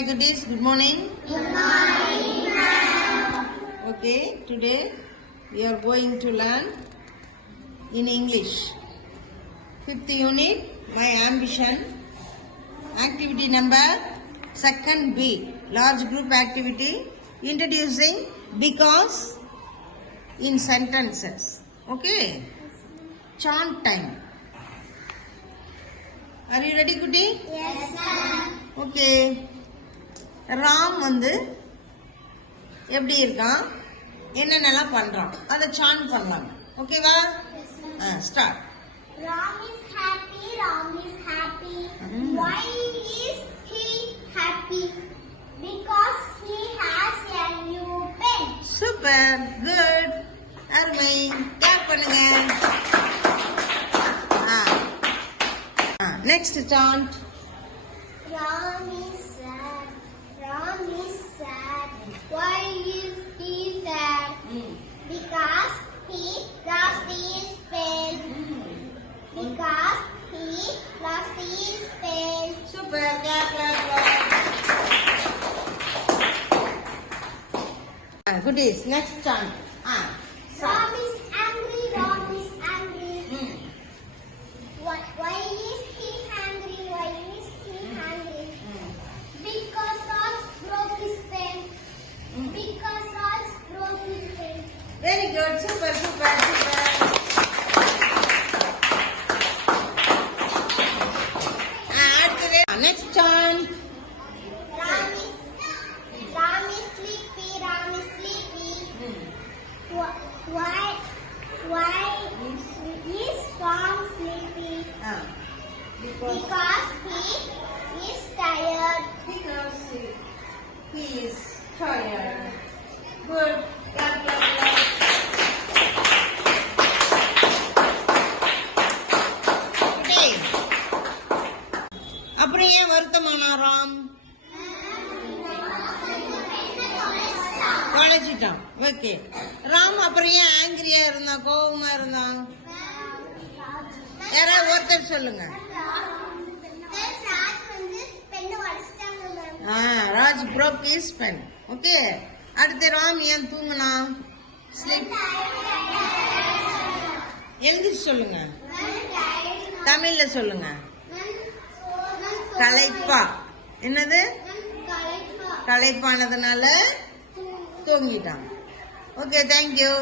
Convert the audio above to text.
Hi goodies, good morning. Good morning, ma'am. Okay, today we are going to learn in English. 5th unit, my ambition. Activity number 2nd B, large group activity. Introducing because in sentences. Okay, chant time. Are you ready, goodie? Yes, ma'am. Okay. Ram வந்து எப்படி இருக்கான், என்னென்னலாம் பண்றான், அதை சான் பண்ணலாம். ஓகேவா? Start. Ram is happy. Ram is happy. Why is he happy? Because he has a new pen. Super, good, அருமை. Clap பண்ணுங்க. Next sand. Ram is sad. Ram is sad. Why is he sad? Because he lost his pen. Because he lost his pen. Super, clap clap clap. குட்டீஸ், next sand. Ram is angry. Ram is angry. Why is he angry? Why is he angry? Because Raj broke his pen. Because Raj broke his pen. Very good, super super super. அடுத்தது next sand. Ram is sleepy. Ram is sleepy. Why is Ram sleepy? Because he is tired. Because he is tired. Good. Clap, clap, clap. Okay. அப்புறம் ஏன் வருத்தமானா ராம்? தொலைச்சிட்டான். ஓகே. ராம் அப்புறம் ஏன் ஆங்கிரியா இருந்தான், கோவமா இருந்தான்? யாராவது ஒருத்தர் சொல்லுங்க. Raj broke his pen. Okay. அடுத்து ராம் ஏன் தூங்குனா? ஸ்லீப். எழுதி சொல்லுங்க, தமிழ்ல சொல்லுங்க. களைப்பா. என்னது? களைப்பானதுனால தூங்கிட்டான். Okay, thank you.